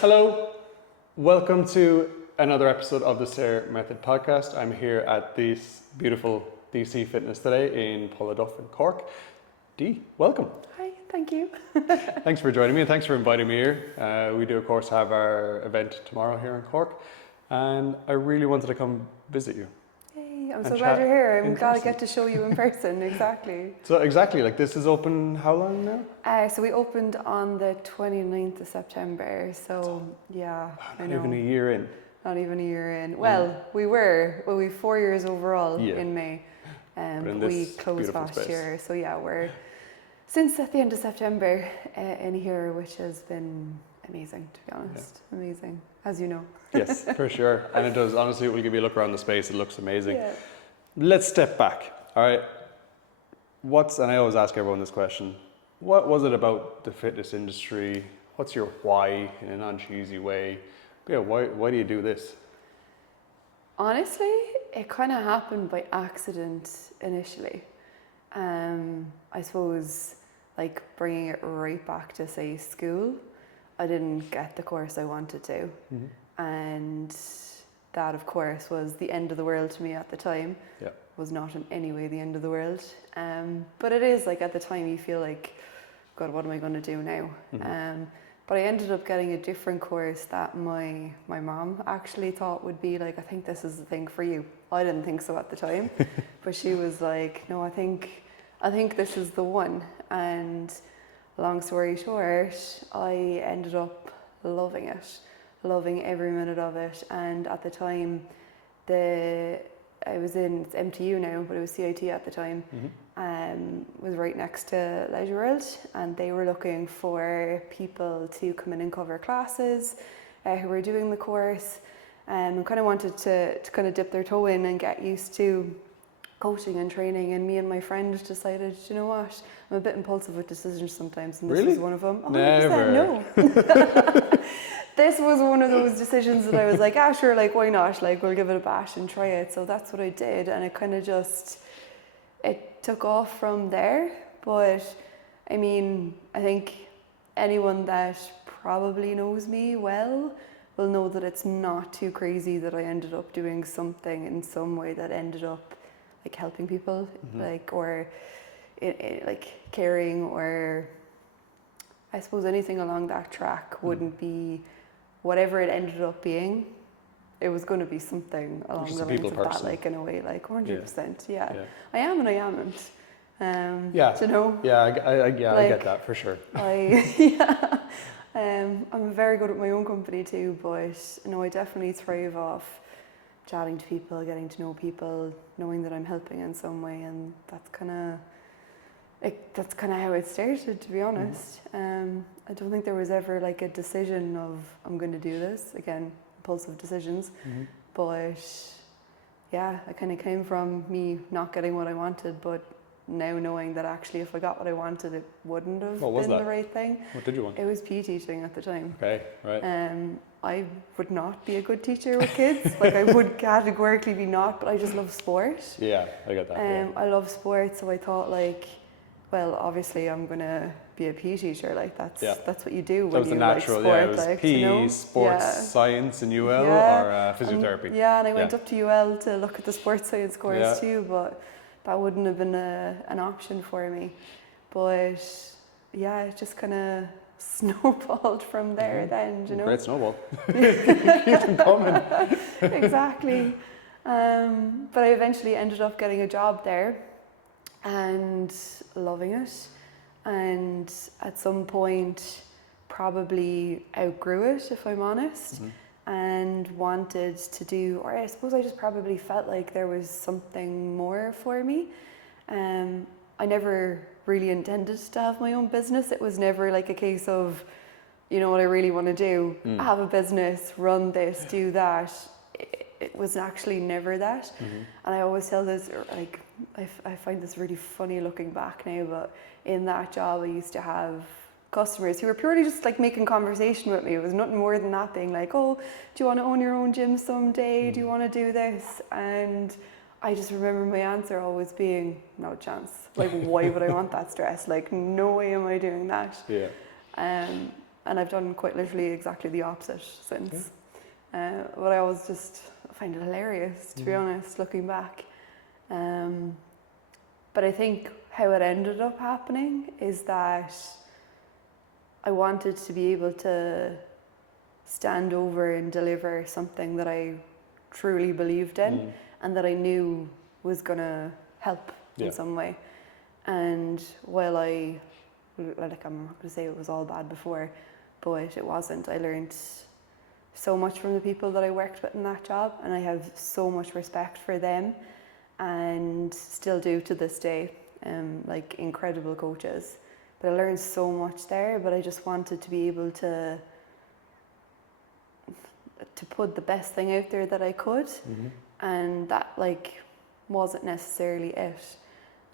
Hello, welcome to another episode of the SAOR Method podcast. I'm here at this beautiful DC Fitness today in Polladuff in Cork. Dee, welcome. Hi, thank you. Thanks for joining me and thanks for inviting me here. We do of course have our event tomorrow here in Cork and I really wanted to come visit you. Hey, I'm so glad you're here. I'm glad I get to show you in person, exactly. So exactly, like this is open how long now? So we opened on the 29th of September, so yeah, I know. Not even a year in. Not even a year in. Well, we were 4 years overall in May. We closed last year, so yeah, we're since at the end of September in here, which has been amazing, to be honest. Yeah. Amazing, as you know. Yes, for sure. And it does, honestly, we'll give you a look around the space. It looks amazing. Yeah. Let's step back. All right. And I always ask everyone this question. What was it about the fitness industry? What's your why in a non-cheesy way? Yeah, why do you do this? Honestly, it kind of happened by accident initially. I suppose, like bringing it right back to say school, I didn't get the course I wanted to. Mm-hmm. And that, of course, was the end of the world to me at the time. Yeah. Was not in any way the end of the world. But it is, like, at the time you feel like, God, what am I going to do now? Mm-hmm. But I ended up getting a different course that my mom actually thought would be like, I think this is the thing for you. I didn't think so at the time, but she was like, no, I think this is the one. And long story short, I ended up loving it, loving every minute of it. And at the time, it's MTU now, but it was CIT at the time. Mm-hmm. Was right next to Leisure World, and they were looking for people to come in and cover classes who were doing the course, and kind of wanted to kind of dip their toe in and get used to coaching and training. And me and my friend decided, you know what, I'm a bit impulsive with decisions sometimes, and this was one of them. 100% Never. No. This was one of those decisions that I was like, sure, like, why not? Like, we'll give it a bash and try it. So that's what I did, and it kind of it took off from there. But I mean, I think anyone that probably knows me well will know that it's not too crazy that I ended up doing something in some way that ended up like helping people, mm-hmm. like, or like caring, or I suppose anything along that track wouldn't be whatever it ended up being. It was going to be something along the lines of that, like, in a way, like 100%. Yeah. I am and I amn't. You know? Yeah, I get that for sure. I'm very good at my own company too, but I definitely thrive off chatting to people, getting to know people, knowing that I'm helping in some way, and that's kind of how it started, to be honest. I don't think there was ever like a decision of I'm going to do this. Again, impulsive decisions. Mm-hmm. But yeah, it kind of came from me not getting what I wanted, but now knowing that actually if I got what I wanted, it wouldn't have been the right thing. What did you want? It was PE teaching at the time. Okay, right. I would not be a good teacher with kids. Like, I would categorically be not, but I just love sport. Yeah, I get that. I love sport, so I thought, like, well, obviously I'm gonna be a PE teacher. Like, that's what you do when you like sport. It was like, PE, sports science in UL, or physiotherapy. And I went up to UL to look at the sports science course too, but that wouldn't have been an option for me. But yeah, it just kind of snowballed from there. Then, you know. Great snowball. Keep them coming. Exactly. But I eventually ended up getting a job there and loving it, and at some point probably outgrew it, if I'm honest. Mm-hmm. And wanted to do, or I suppose I just probably felt like there was something more for me. I never really intended to have my own business. It was never like a case of, you know what I really want to do, have a business, run this, do that. It was actually never that. Mm-hmm. And I always tell this, like, I find this really funny looking back now, but in that job I used to have customers who were purely just like making conversation with me. It was nothing more than that, being like, oh, do you want to own your own gym someday? Do you want to do this? And I just remember my answer always being, no chance. Like, why would I want that stress? Like, no way am I doing that. Yeah. and I've done quite literally exactly the opposite since. But I always just find it hilarious, to be honest, looking back. But I think how it ended up happening is that I wanted to be able to stand over and deliver something that I truly believed in and that I knew was going to help in some way. And while I'm not going to say it was all bad before, but it wasn't. I learned so much from the people that I worked with in that job, and I have so much respect for them, and still do to this day. Like incredible coaches, but I learned so much there. But I just wanted to be able to put the best thing out there that I could, and that like wasn't necessarily it.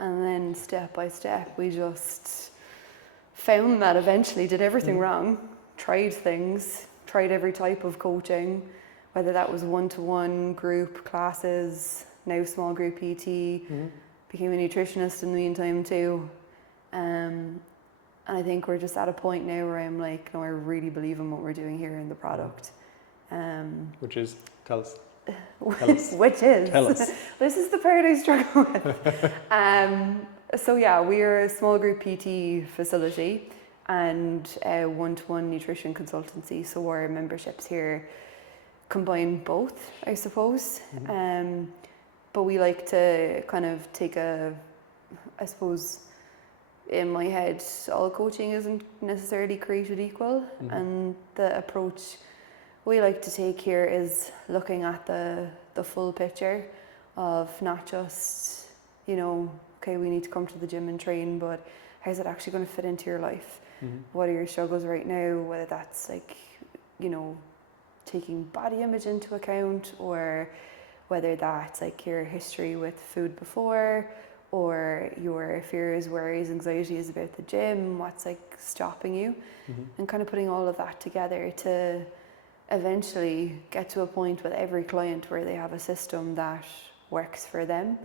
And then step by step, we just found that eventually did everything wrong, tried things, tried every type of coaching, whether that was one-to-one, group, classes, now small group PT, became a nutritionist in the meantime too. And I think we're just at a point now where I'm like, no, I really believe in what we're doing here in the product. Which is, tell us. Which is, tell us. This is the part I struggle with. So yeah, we're a small group PT facility and a one-to-one nutrition consultancy. So our memberships here combine both, I suppose. But we like to kind of take I suppose, in my head, all coaching isn't necessarily created equal. And the approach we like to take here is looking at the full picture of not just, okay, we need to come to the gym and train, but how's it actually going to fit into your life? What are your struggles right now? Whether that's like, taking body image into account, or whether that's like your history with food before, or your fears, worries, anxieties about the gym, what's like stopping you, and kind of putting all of that together to eventually get to a point with every client where they have a system that works for them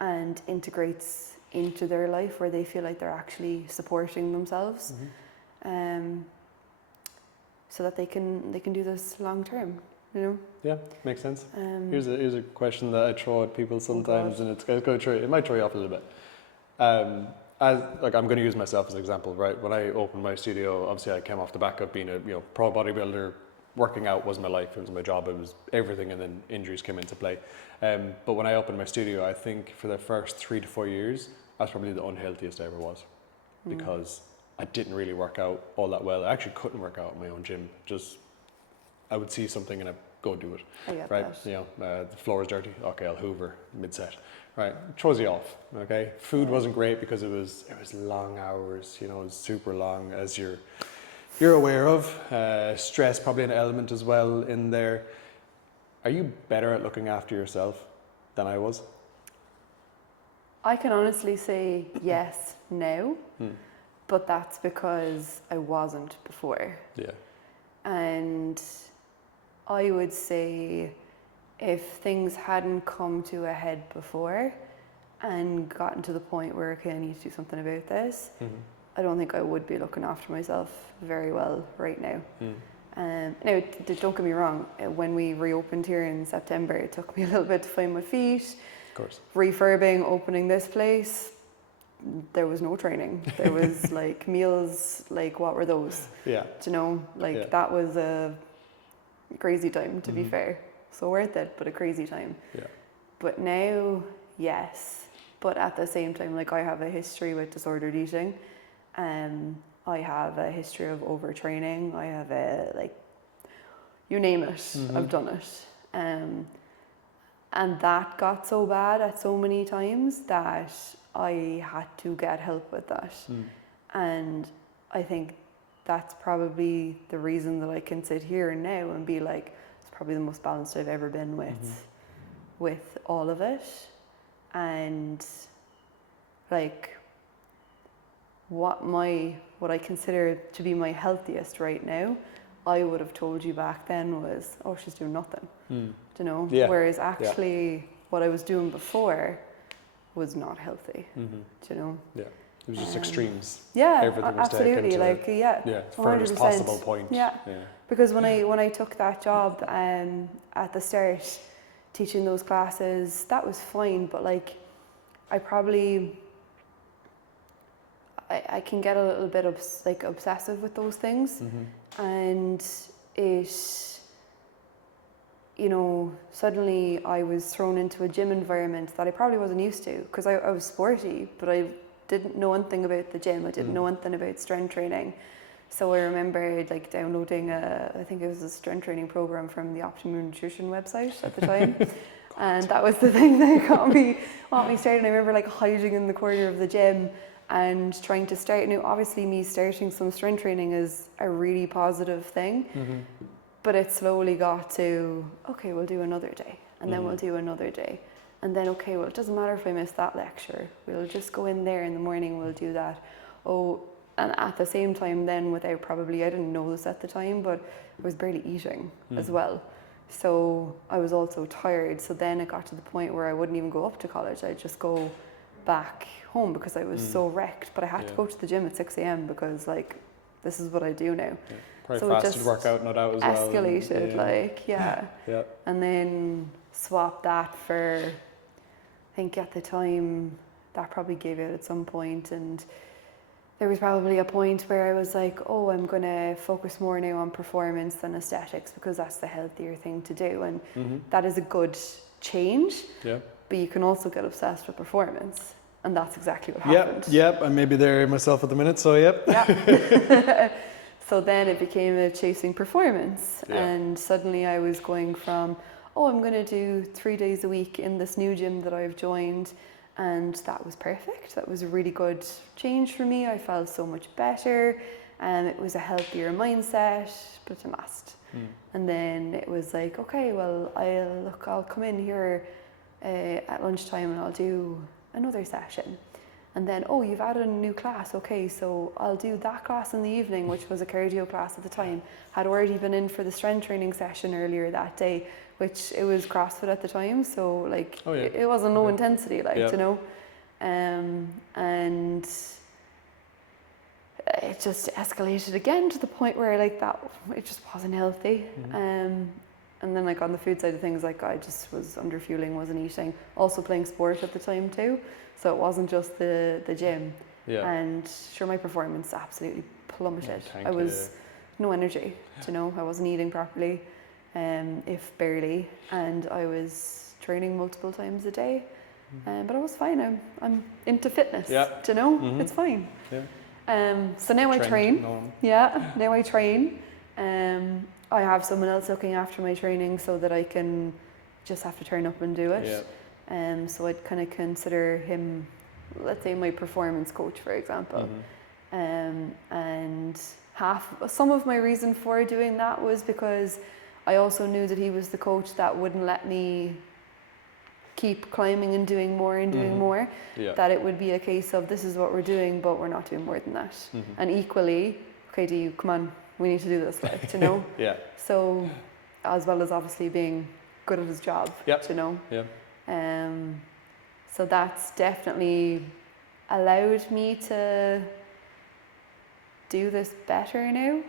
and integrates into their life, where they feel like they're actually supporting themselves, so that they can do this long term. Yeah, makes sense. Here's a question that I throw at people sometimes, and it's go through. It might throw you off a little bit. I'm going to use myself as an example, right? When I opened my studio, obviously I came off the back of being a pro bodybuilder. Working out was my life, it was my job, it was everything, and then injuries came into play. But when I opened my studio, I think for the first 3 to 4 years, I was probably the unhealthiest I ever was, because I didn't really work out all that well. I actually couldn't work out in my own gym. I would see something and I'd go do it. I get right? that. The floor is dirty. Okay, I'll hoover mid-set. Right, throws you off. Okay, food wasn't great because it was long hours. It was super long, as you're aware of. Stress probably an element as well in there. Are you better at looking after yourself than I was? I can honestly say yes now, but that's because I wasn't before. Yeah. And I would say if things hadn't come to a head before and gotten to the point where, okay, I need to do something about this, I don't think I would be looking after myself very well right now. Now, don't get me wrong, when we reopened here in September, it took me a little bit to find my feet. Of course. Refurbing, opening this place, there was no training. There was like meals, like what were those? Yeah. That was a crazy time, to be fair. So worth it, but a crazy time. Yeah. But now, yes. But at the same time, like I have a history with disordered eating. I have a history of overtraining. I have you name it, I've done it. And that got so bad at so many times that I had to get help with that. And I think that's probably the reason that I can sit here now and be like, it's probably the most balanced I've ever been with all of it. And like what I consider to be my healthiest right now, I would have told you back then was, oh, she's doing nothing. Yeah. Whereas actually what I was doing before was not healthy. Yeah. It was just extremes. Yeah, Everything was taken absolutely. to Like, yeah, furthest 100%. possible point. Yeah. Because when I took that job at the start, teaching those classes, that was fine. But like, I can get a little bit obsessive with those things, and it, suddenly I was thrown into a gym environment that I probably wasn't used to, because I was sporty, but I didn't know anything about the gym. I didn't know anything about strength training. So I remember like downloading I think it was a strength training program from the Optimum Nutrition website at the time. And that was the thing that got me started. I remember like hiding in the corner of the gym and trying to start. Now, obviously me starting some strength training is a really positive thing, but it slowly got to, okay, we'll do another day, and then we'll do another day. And then, okay, well, it doesn't matter if I miss that lecture. We'll just go in there in the morning, we'll do that. Oh, and at the same time then, I didn't know this at the time, but I was barely eating as well. So I was also tired. So then it got to the point where I wouldn't even go up to college. I'd just go back home because I was so wrecked. But I had to go to the gym at 6 a.m. because like, this is what I do now. Yeah. Probably So fasted workout, not out as well. Escalated, Yeah. And then swapped that for, I think at the time, that probably gave out at some point, and there was probably a point where I was like, oh, I'm going to focus more now on performance than aesthetics, because that's the healthier thing to do. And that is a good change, but you can also get obsessed with performance. And that's exactly what happened. Yep, I'm maybe there myself at the minute, so yep. So then it became a chasing performance. And suddenly I was going from, oh, I'm going to do 3 days a week in this new gym that I've joined. And that was perfect. That was a really good change for me. I felt so much better, and it was a healthier mindset, but it must. And then it was like, okay, well, I'll come in here at lunchtime and I'll do another session. And then, oh, you've added a new class. Okay, so I'll do that class in the evening, which was a cardio class at the time. Had already been in for the strength training session earlier that day, which it was CrossFit at the time. So like, it wasn't low intensity, and it just escalated again to the point where like that, it just wasn't healthy. And then like on the food side of things, like I just was under fueling, wasn't eating. Also playing sport at the time too. So it wasn't just the gym. And sure, my performance absolutely plummeted. I was no energy, I wasn't eating properly, if barely. And I was training multiple times a day. But I was fine. I'm into fitness, it's fine. So now I train. Now I train. I have someone else looking after my training so that I can just have to turn up and do it. So I'd kind of consider him, let's say, my performance coach, for example. And some of my reason for doing that was because I also knew that he was the coach that wouldn't let me keep climbing and doing more and doing more. That it would be a case of, this is what we're doing, but we're not doing more than that. And equally, okay, come on, we need to do this, So, as well as obviously being good at his job, So that's definitely allowed me to do this better now.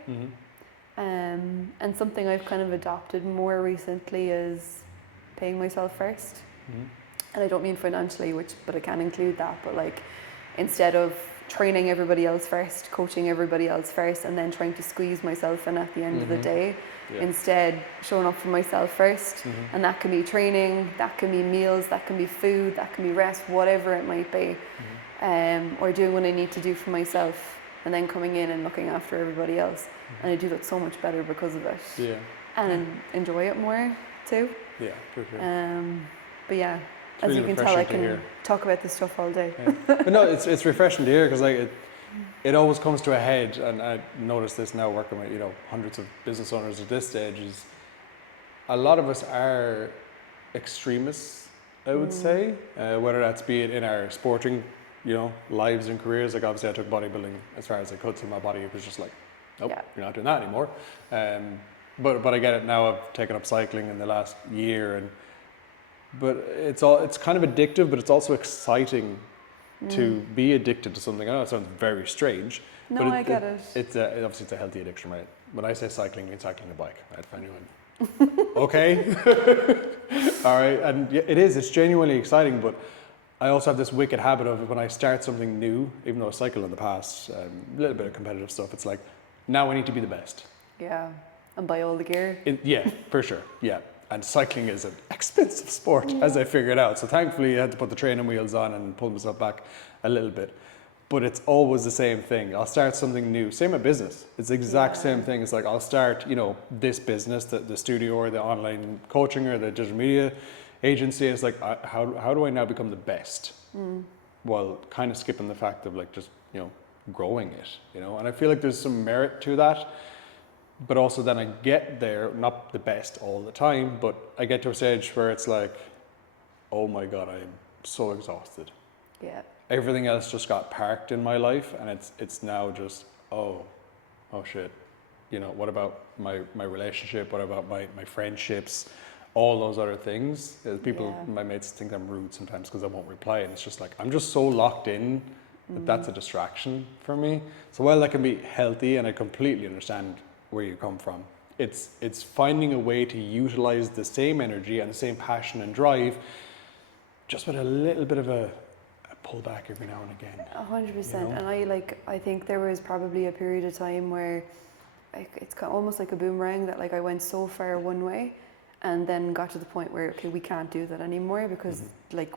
And something I've kind of adopted more recently is paying myself first. And I don't mean financially, but I can include that, but like, instead of training everybody else first, coaching everybody else first, and then trying to squeeze myself in at the end of the day, instead showing up for myself first. And that can be training, that can be meals, that can be food, that can be rest, whatever it might be. Or doing what I need to do for myself, and then coming in and looking after everybody else. And I do that so much better because of it. And enjoy it more too. For sure. But yeah, it's as really you can tell, I can hear. talk about this stuff all day. But no, it's refreshing to hear, because like it always comes to a head, and I notice this now working with hundreds of business owners at this stage, is a lot of us are extremists, I would say, whether that's be it in our sporting lives and careers. Like obviously I took bodybuilding as far as I could, so my body was just like, nope, you're not doing that anymore. But I get it now. I've taken up cycling in the last year, but it's kind of addictive, but it's also exciting to be addicted to something. I know it sounds very strange. No, but I get it. It's obviously it's a healthy addiction, right? When I say cycling, I mean cycling a bike, right? For anyone. Okay. All right. And yeah, it's genuinely exciting, but I also have this wicked habit of when I start something new, even though I cycled in the past, a little bit of competitive stuff, it's like, now I need to be the best. Yeah, and buy all the gear. Yeah, for sure. Yeah. And cycling is an expensive sport, as I figured out. So thankfully I had to put the training wheels on and pull myself back a little bit. But it's always the same thing. I'll start something new. Same with business. It's the exact same thing. It's like I'll start, this business, the studio or the online coaching or the digital media agency. It's like, how do I now become the best? While kind of skipping the fact of like just, growing it, And I feel like there's some merit to that. But also then I get there, not the best all the time, but I get to a stage where it's like, oh my God, I'm so exhausted. Yeah. Everything else just got parked in my life, and it's now just, oh shit. What about my relationship? What about my friendships? All those other things. My mates think I'm rude sometimes because I won't reply, and it's just like, I'm just so locked in that that's a distraction for me. So while that can be healthy, and I completely understand where you come from, it's finding a way to utilize the same energy and the same passion and drive, just with a little bit of a pull back every now and again. 100%. And I think there was probably a period of time where it's almost like a boomerang that I went so far one way and then got to the point where, okay, we can't do that anymore because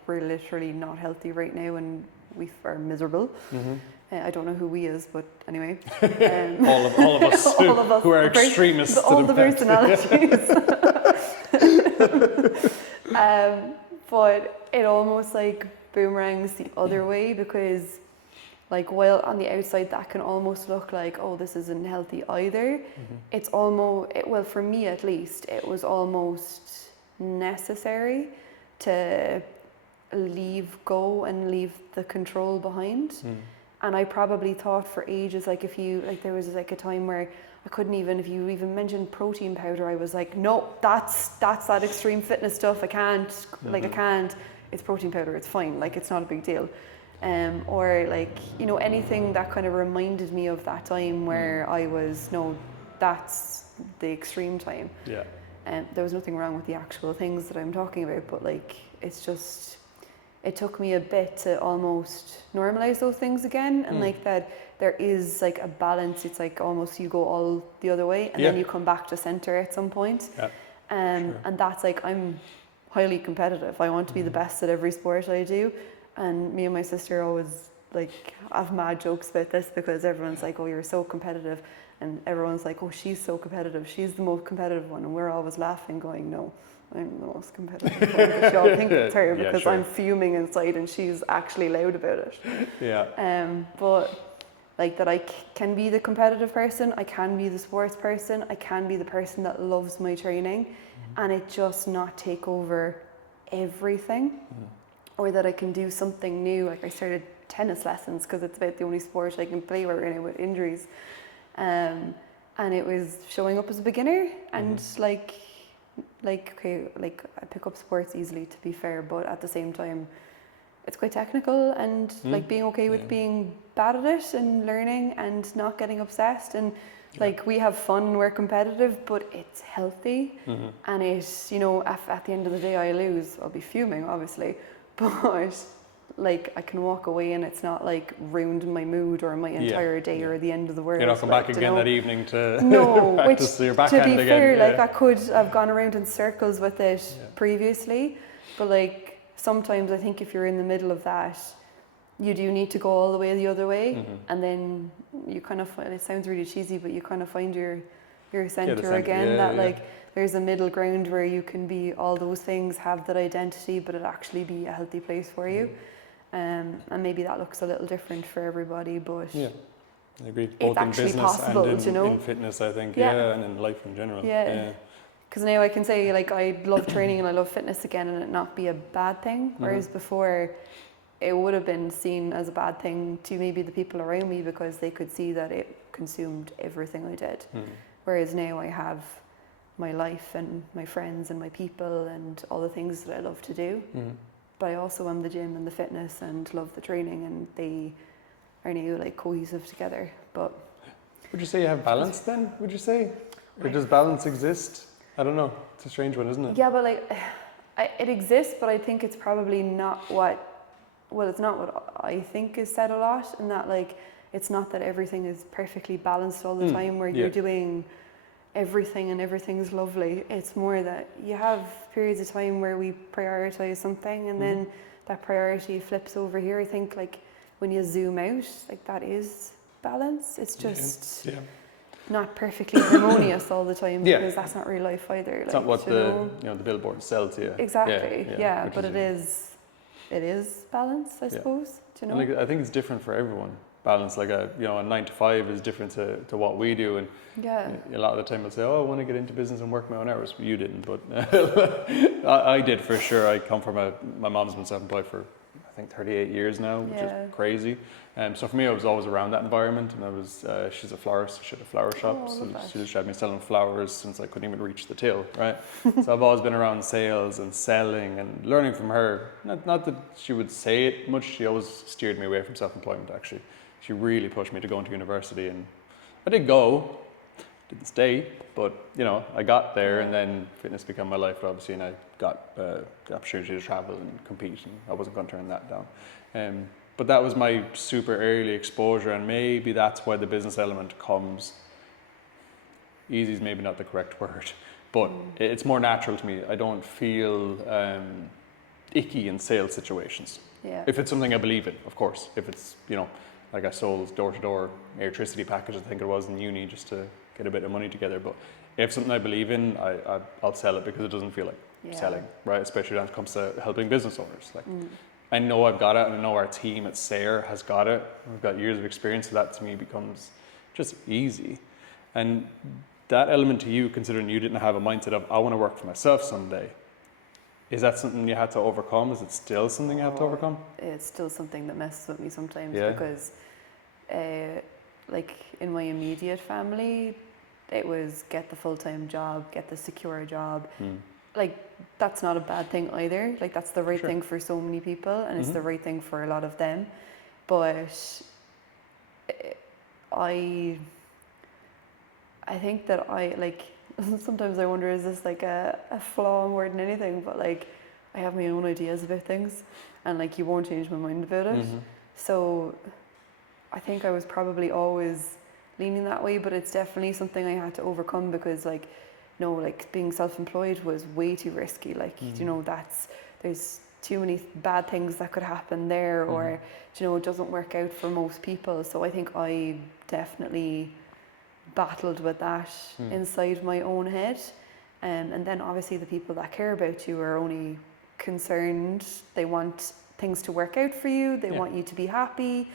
we're literally not healthy right now and we are miserable. I don't know who we is, but anyway. All of us, all of us who are extremists. All the personalities. But it almost boomerangs the other way because while on the outside that can almost look like, oh, this isn't healthy either, it's almost, well, for me at least, it was almost necessary to leave go and leave the control behind. And I probably thought for ages, if you, there was a time where I couldn't even, if you even mentioned protein powder, I was like, no, that's that extreme fitness stuff. I can't, I can't. It's protein powder. It's fine. It's not a big deal. Or anything that kind of reminded me of that time where I was, no, that's the extreme time. Yeah. There was nothing wrong with the actual things that I'm talking about, but it's just, it took me a bit to almost normalize those things again, and that there is a balance. It's almost you go all the other way and then you come back to center at some point. Yeah. And that's I'm highly competitive. I want to be the best at every sport I do, and me and my sister always have mad jokes about this because everyone's like, oh, you're so competitive, and everyone's like, oh, she's so competitive, she's the most competitive one, and we're always laughing going, no, I'm the most competitive one, but she all think it's her because I'm fuming inside and she's actually loud about it. Yeah. But that I can be the competitive person, I can be the sports person, I can be the person that loves my training, and it just not take over everything, or that I can do something new. I started tennis lessons because it's about the only sport I can play right now with injuries, and it was showing up as a beginner and okay, I pick up sports easily, to be fair, but at the same time it's quite technical, and being okay with being bad at it and learning and not getting obsessed, and we have fun, we're competitive, but it's healthy, and it's, at the end of the day I lose, I'll be fuming obviously, but I can walk away and it's not ruined my mood or my entire day or the end of the world. You're not come back again that evening to no, practice your backhand again. To be again. fair, I could have gone around in circles with it previously, but sometimes I think if you're in the middle of that, you do need to go all the way the other way, and then you kind of find, it sounds really cheesy, but you kind of find your center again, there's a middle ground where you can be all those things, have that identity, but it actually be a healthy place for you. And maybe that looks a little different for everybody, but I agree. Both in business possible, and in fitness, I think, and in life in general. Because now I can say I love training and I love fitness again, and it not be a bad thing, whereas before it would have been seen as a bad thing to maybe the people around me because they could see that it consumed everything I did. Whereas now I have my life and my friends and my people and all the things that I love to do. but I also am the gym and the fitness and love the training, and they are now like cohesive together. But would you say you have balance then? Would you say, or does balance exist? I don't know. It's a strange one, isn't it? yeah, but like it exists, but I think it's probably not what, well, it's not what I think is said a lot, and that like it's not that everything is perfectly balanced all the time, where you're doing everything and everything's lovely. It's more that you have periods of time where we prioritize something, and then that priority flips over here. I think like when you zoom out, like that is balance. It's just not perfectly harmonious all the time, because that's not real life either. It's like, not what the billboards sell to you. Exactly. But it is balance, I suppose. Do you know? And like, I think it's different for everyone. Balance, like a 9 to 5 is different to what we do, and a lot of the time I'll say, oh, I want to get into business and work my own hours. You didn't, but I did for sure. I come from my mom's been self-employed for I think 38 years now, which is crazy. So for me, I was always around that environment, and I was she's a florist, she had a flower shop, so she just had me selling flowers since I couldn't even reach the till, right? So I've always been around sales and selling and learning from her. Not that she would say it much, she always steered me away from self-employment actually. She really pushed me to go into university, and I did go, didn't stay, but I got there, and then fitness became my life obviously, and I got the opportunity to travel and compete, and I wasn't going to turn that down. But that was my super early exposure, and maybe that's why the business element comes. Easy is maybe not the correct word, but it's more natural to me. I don't feel icky in sales situations. If it's something I believe in, of course. If it's like I sold door-to-door electricity package, I think it was in uni, just to get a bit of money together. But if something I believe in, I'll sell it, because it doesn't feel like selling, right? Especially when it comes to helping business owners. Like I know I've got it, and I know our team at SAOR has got it. We've got years of experience, so that to me becomes just easy. And that element to you, considering you didn't have a mindset of, I want to work for myself someday, is that something you had to overcome? Is it still something you have to overcome? It's still something that messes with me sometimes, because like in my immediate family, it was get the full-time job, get the secure job. Like that's not a bad thing either. Like that's the right thing for so many people, and it's the right thing for a lot of them. But I think that sometimes I wonder, is this like a flaw more than anything? But like I have my own ideas about things, and like you won't change my mind about it. So I think I was probably always leaning that way, but it's definitely something I had to overcome, because like being self-employed was way too risky. Like there's too many bad things that could happen there, or it doesn't work out for most people. So I think I definitely battled with that inside my own head, and then obviously the people that care about you are only concerned. They want things to work out for you, they want you to be happy,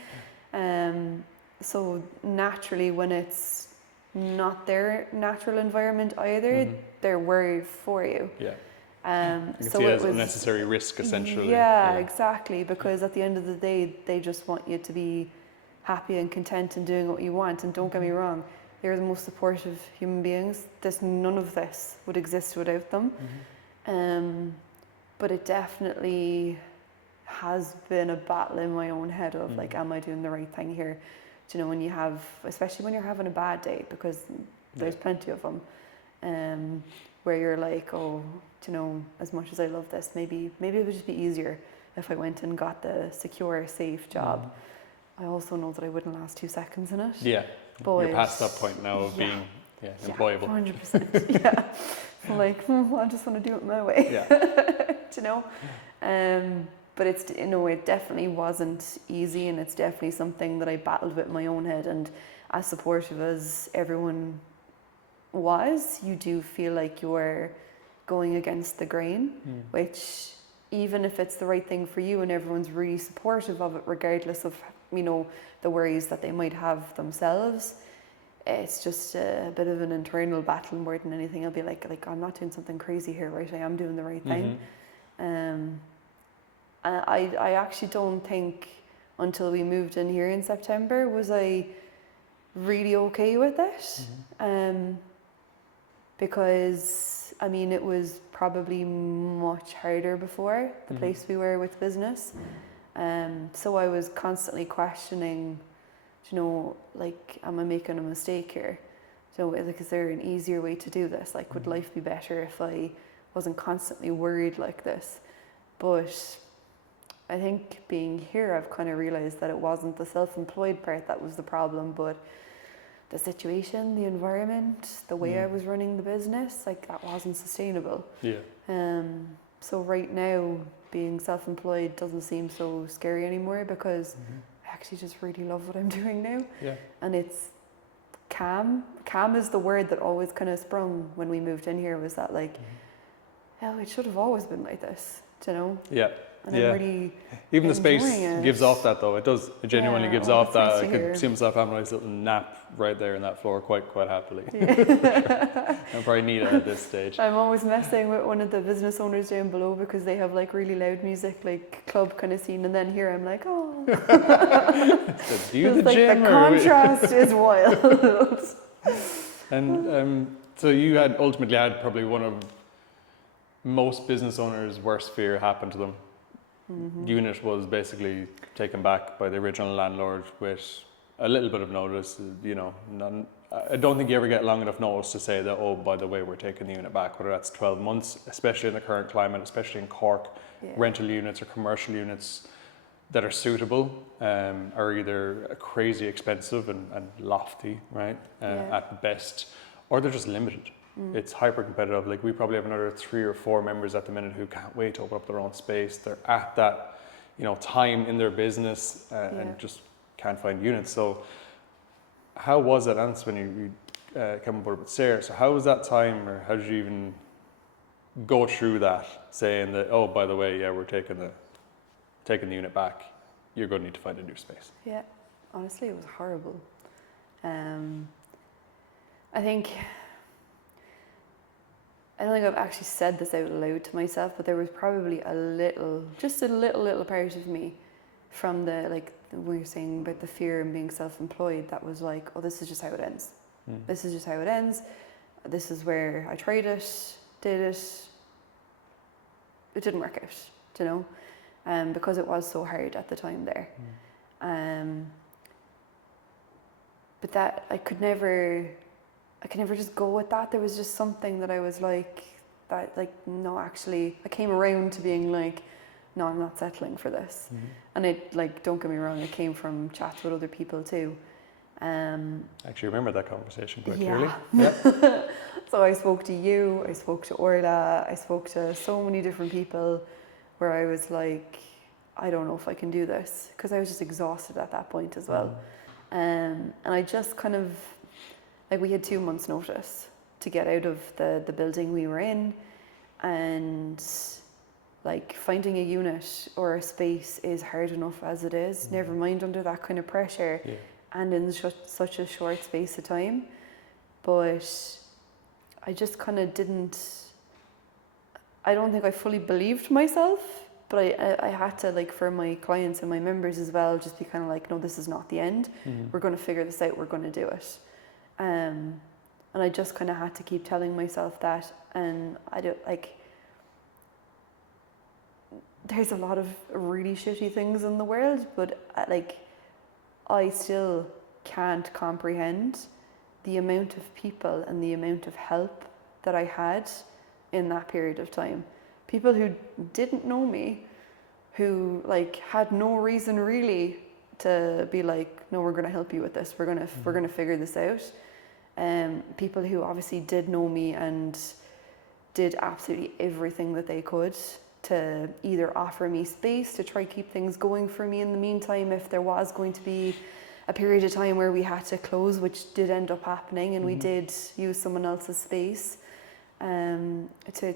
so naturally when it's not their natural environment either, they're worried for you. So it was unnecessary risk essentially. Exactly, because at the end of the day they just want you to be happy and content and doing what you want. And don't get me wrong, they're the most supportive human beings. None of this would exist without them. But it definitely has been a battle in my own head of like, am I doing the right thing here? When you have, especially when you're having a bad day, because there's plenty of them, where you're like, oh, as much as I love this, maybe it would just be easier if I went and got the secure, safe job. I also know that I wouldn't last 2 seconds in it. But you're past that point now of being employable. 100%. I'm like, I just want to do it my way. But it definitely wasn't easy, and it's definitely something that I battled with in my own head. And as supportive as everyone was, you do feel like you're going against the grain, which even if it's the right thing for you and everyone's really supportive of it, regardless of the worries that they might have themselves, it's just a bit of an internal battle more than anything. I'll be like I'm not doing something crazy here, right? I am doing the right thing. I actually don't think until we moved in here in September was I really okay with it, because I mean, it was probably much harder before the place we were with business. So I was constantly questioning, you know, like, am I making a mistake here? So, like, is there an easier way to do this? Like, would life be better if I wasn't constantly worried like this? But I think being here, I've kind of realised that it wasn't the self-employed part that was the problem, but the situation, the environment, the way I was running the business, like, that wasn't sustainable. Yeah. So right now, being self-employed doesn't seem so scary anymore because I actually just really love what I'm doing now. Yeah. And it's calm. Calm is the word that always kind of sprung when we moved in here, was that like, oh, it should have always been like this, do you know? Yeah. And yeah. I'm really Even the space enjoying it. gives off that though. It does. It genuinely Yeah, gives well, off that's that. nice I to could hear. see myself having a nice little nap right there in that floor quite happily. Yeah. I probably need it at this stage. I'm always messing with one of the business owners down below because they have like really loud music, like club kind of scene, and then here I'm like, oh. So do you the It's like gym the or contrast is wild. And so you had ultimately had probably one of most business owners' worst fear happen to them. Unit was basically taken back by the original landlord with a little bit of notice. You know, I don't think you ever get long enough notice to say that, oh, by the way, we're taking the unit back, whether that's 12 months, especially in the current climate, especially in Cork. Yeah. Rental units or commercial units that are suitable are either crazy expensive and lofty, right, at best, or they're just limited. It's hyper competitive. Like, we probably have another 3 or 4 members at the minute who can't wait to open up their own space. They're at that, you know, time in their business and just can't find units. So how was it, Ants, when you came on board with SAOR? So how was that time, or how did you even go through that, saying that, oh, by the way, yeah, we're taking the unit back, you're going to need to find a new space? Yeah, honestly, it was horrible. I don't think I've actually said this out loud to myself, but there was probably just a little part of me from the, like, we were saying about the fear and being self-employed, that was like, oh, this is just how it ends. This is just how it ends. This is where I tried it, did it. It didn't work out, you know, because it was so hard at the time there. But that I could never just go with that. There was just something that I was like, that, like, no, actually, I came around to being like, no, I'm not settling for this. And it, like, don't get me wrong, it came from chats with other people too. Actually remember that conversation quite Yeah. clearly. Yeah. So I spoke to you, I spoke to Orla, I spoke to so many different people where I was like, I don't know if I can do this, because I was just exhausted at that point as well. And I just kind of, like, we had 2 months notice to get out of the building we were in, and like, finding a unit or a space is hard enough as it is, never mind under that kind of pressure and in such a short space of time. But I just kind of I don't think I fully believed myself, but I had to, like, for my clients and my members as well, just be kind of like, no, this is not the end. We're going to figure this out. We're going to do it. And I just kind of had to keep telling myself that. And I don't, like, there's a lot of really shitty things in the world, but like, I still can't comprehend the amount of people and the amount of help that I had in that period of time. People who didn't know me, who, like, had no reason really to be like, no, we're going to help you with this. We're going to figure this out. People who obviously did know me and did absolutely everything that they could to either offer me space to try keep things going for me in the meantime, if there was going to be a period of time where we had to close, which did end up happening, and we did use someone else's space to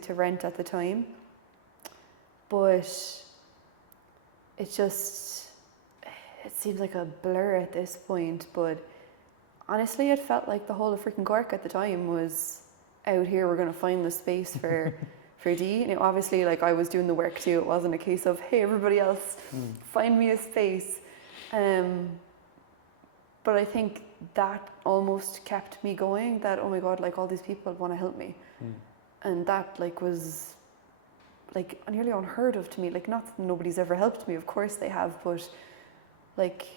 rent at the time. But it seems like a blur at this point, but honestly, it felt like the whole of freaking Cork at the time was out here, we're going to find the space for Dee. And obviously, like, I was doing the work too. It wasn't a case of, hey, everybody else, find me a space. But I think that almost kept me going, that, oh my God, like, all these people want to help me. and that like was like nearly unheard of to me. Like, not that nobody's ever helped me, of course they have, but like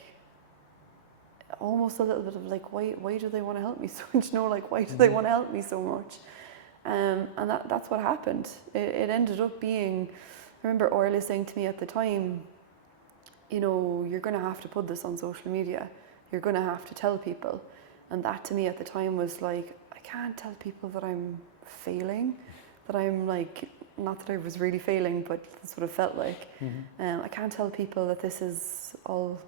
almost a little bit of like, why do they want to help me so much? Like, why do they want to help me so much? And that's what happened. It ended up being, I remember Orla saying to me at the time, you know, you're going to have to put this on social media. You're going to have to tell people. And that to me at the time was like, I can't tell people that I'm failing, that I'm like, not that I was really failing, but that's what it felt like. I can't tell people that this is all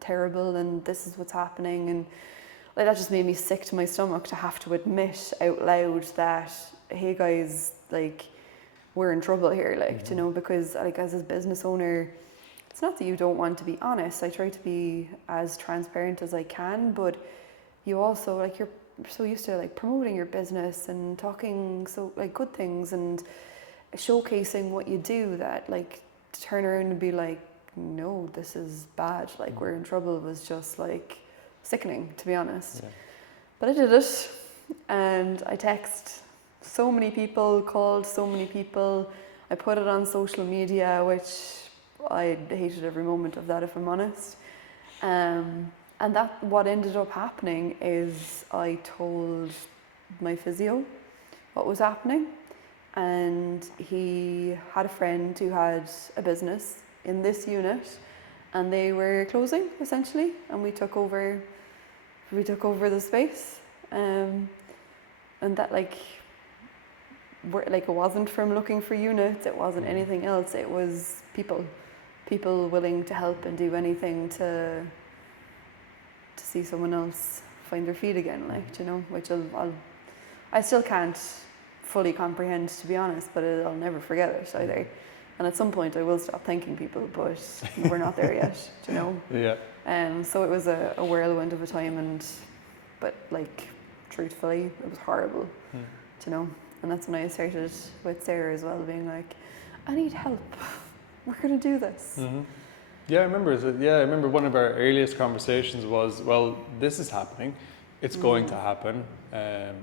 terrible and this is what's happening. And like, that just made me sick to my stomach to have to admit out loud that, hey guys, like, we're in trouble here, like, you know, because like as a business owner, it's not that you don't want to be honest. I try to be as transparent as I can, but you also, like, you're so used to like promoting your business and talking so like good things and showcasing what you do, that like to turn around and be like, no, this is bad, like we're in trouble, was just like sickening, to be honest. But I did it, and I text so many people, called so many people. I put it on social media, which I hated every moment of that, if I'm honest. And that, what ended up happening is I told my physio what was happening, and he had a friend who had a business in this unit, and they were closing essentially, and we took over the space, and that like it wasn't from looking for units, it wasn't anything else, it was people willing to help and do anything to see someone else find their feet again, like, you know, which I still can't fully comprehend, to be honest, but I'll never forget it either. And at some point I will stop thanking people, but we're not there yet, you know. So it was a whirlwind of a time, but like truthfully it was horrible, you know. And that's when I started with Sarah as well, being like, I need help, we're gonna do this. I remember one of our earliest conversations was, well, this is happening, it's going to happen,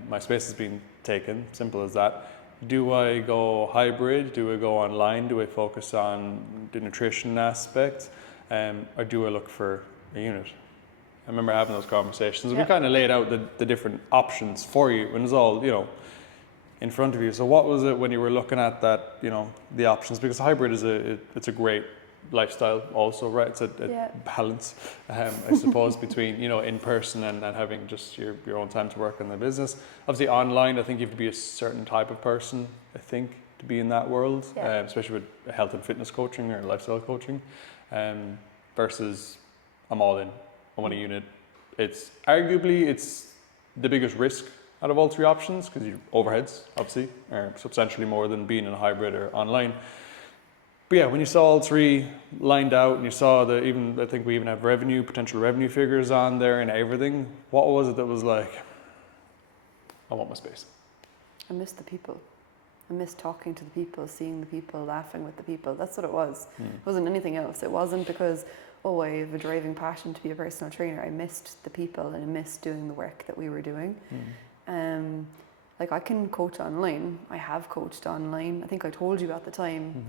my space has been taken, simple as that. Do I go hybrid? Do I go online? Do I focus on the nutrition aspect? Or do I look for a unit? I remember having those conversations. We kind of laid out the different options for you, and it's all, you know, in front of you. So what was it when you were looking at that, you know, the options? Because hybrid is it's a great lifestyle also, right? It's a balance, I suppose, between, you know, in person and having just your own time to work on the business. Obviously online, I think you have to be a certain type of person, I think, to be in that world, especially with health and fitness coaching or lifestyle coaching, versus I'm all in, I want a unit. It's arguably the biggest risk out of all three options, because your overheads obviously are substantially more than being in a hybrid or online. But yeah, when you saw all three lined out and you saw I think we even have potential revenue figures on there and everything, what was it that was like, I want my space? I missed the people. I missed talking to the people, seeing the people, laughing with the people. That's what it was. It wasn't anything else. It wasn't because, oh, I have a driving passion to be a personal trainer. I missed the people and I missed doing the work that we were doing. Like, I can coach online. I have coached online. I think I told you at the time,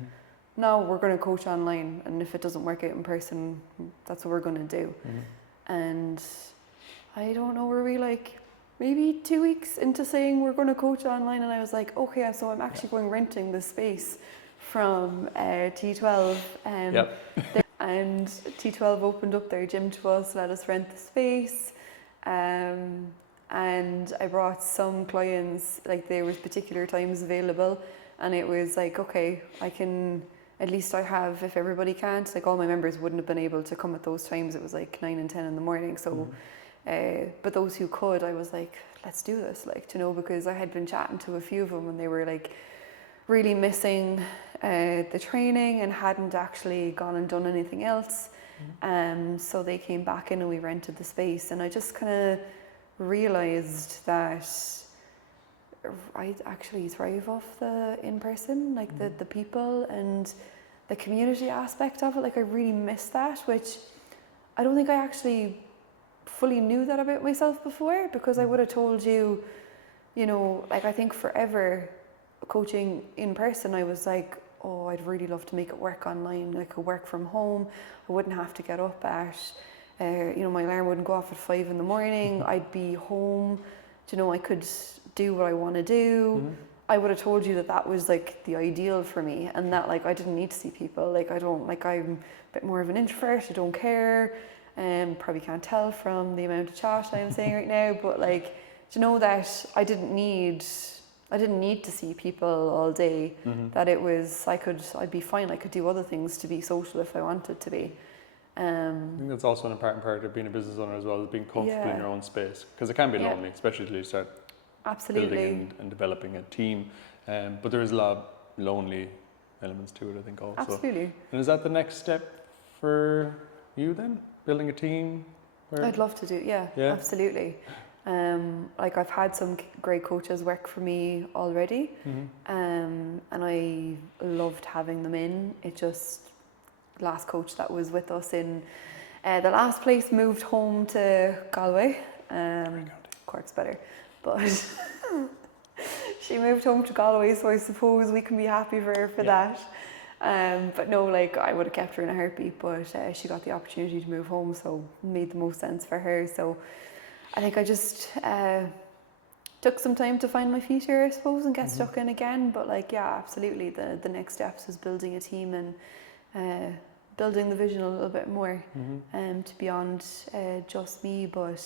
no, we're going to coach online, and if it doesn't work out in person, that's what we're going to do. And I don't know, were we like maybe 2 weeks into saying we're going to coach online, and I was like, okay, so I'm actually going renting the space from T12. And T12 opened up their gym to us, let us rent the space. And I brought some clients, like there was particular times available, and it was like, okay, at least I have, if everybody can't, like all my members wouldn't have been able to come at those times. It was like 9 and 10 in the morning. So, but those who could, I was like, let's do this, like, you know, because I had been chatting to a few of them and they were like really missing the training and hadn't actually gone and done anything else. So they came back in and we rented the space, and I just kind of realized that I actually thrive off the in-person, like the people and the community aspect of it. Like, I really miss that, which I don't think I actually fully knew that about myself before, because I would have told you, you know, like, I think forever coaching in person, I was like, oh, I'd really love to make it work online. I could work from home. I wouldn't have to get up at, my alarm wouldn't go off at 5 in the morning. I'd be home. I could do what I want to do. Mm-hmm. I would have told you that was like the ideal for me, and that like I didn't need to see people. Like I'm a bit more of an introvert. I don't care. Probably can't tell from the amount of chat I'm saying right now, but like, that I didn't need to see people all day. Mm-hmm. That I'd be fine. I could do other things to be social if I wanted to be. I think that's also an important part of being a business owner as well, is being comfortable in your own space, because it can be lonely, especially till you start building and developing a team. But there is a lot of lonely elements to it, I think, also. Absolutely. And is that the next step for you then? Building a team? I'd love to do, yeah. Absolutely. I've had some great coaches work for me already, and I loved having them in. It just, last coach that was with us in the last place moved home to Galway. Cork's better, but she moved home to Galway, so I suppose we can be happy for her for that. But no, I would have kept her in a heartbeat, but she got the opportunity to move home, so it made the most sense for her. So I think I just took some time to find my feet here, I suppose, and get stuck in again. But absolutely, the next steps is building a team and building the vision a little bit more, to beyond just me, but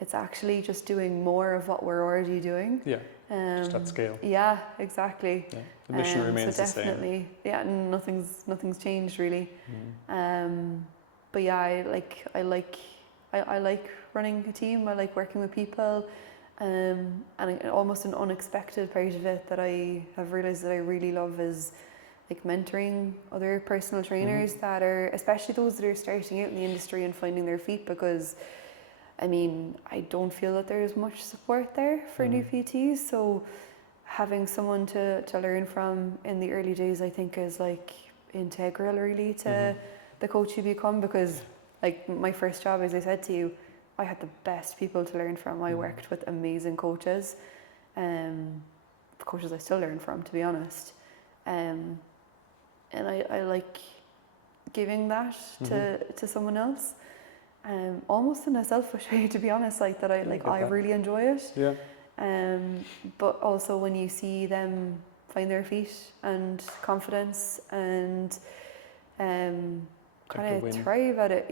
it's actually just doing more of what we're already doing. Yeah. Just at scale. Yeah, exactly. Yeah. The mission remains so the same. definitely, yeah, nothing's changed really. But yeah, I like running a team. I like working with people, and almost an unexpected part of it that I have realized that I really love is like mentoring other personal trainers that are, especially those that are starting out in the industry and finding their feet, because I don't feel that there's much support there for new PTs. So having someone to learn from in the early days, I think, is like integral really to the coach you become, because like my first job, as I said to you, I had the best people to learn from. I worked with amazing coaches, coaches I still learn from, to be honest. And I like giving that to someone else. Almost in a selfish way, to be honest, I really enjoy it. Yeah. But also when you see them find their feet and confidence and kind of thrive at it,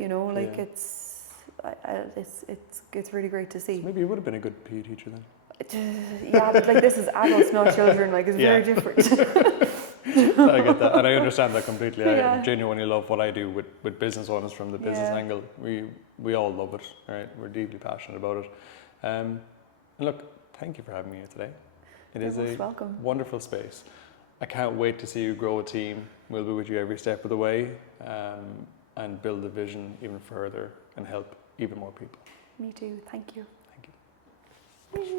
it's really great to see. So maybe you would have been a good PE teacher then. Yeah, but this is adults, not children. It's very different. I get that, and I understand that completely. I genuinely love what I do with business owners from the business angle. We all love it, right? We're deeply passionate about it. And look, thank you for having me here today. It is a wonderful space. I can't wait to see you grow a team. We'll be with you every step of the way, and build the vision even further and help even more people. Me too. Thank you. Thank you.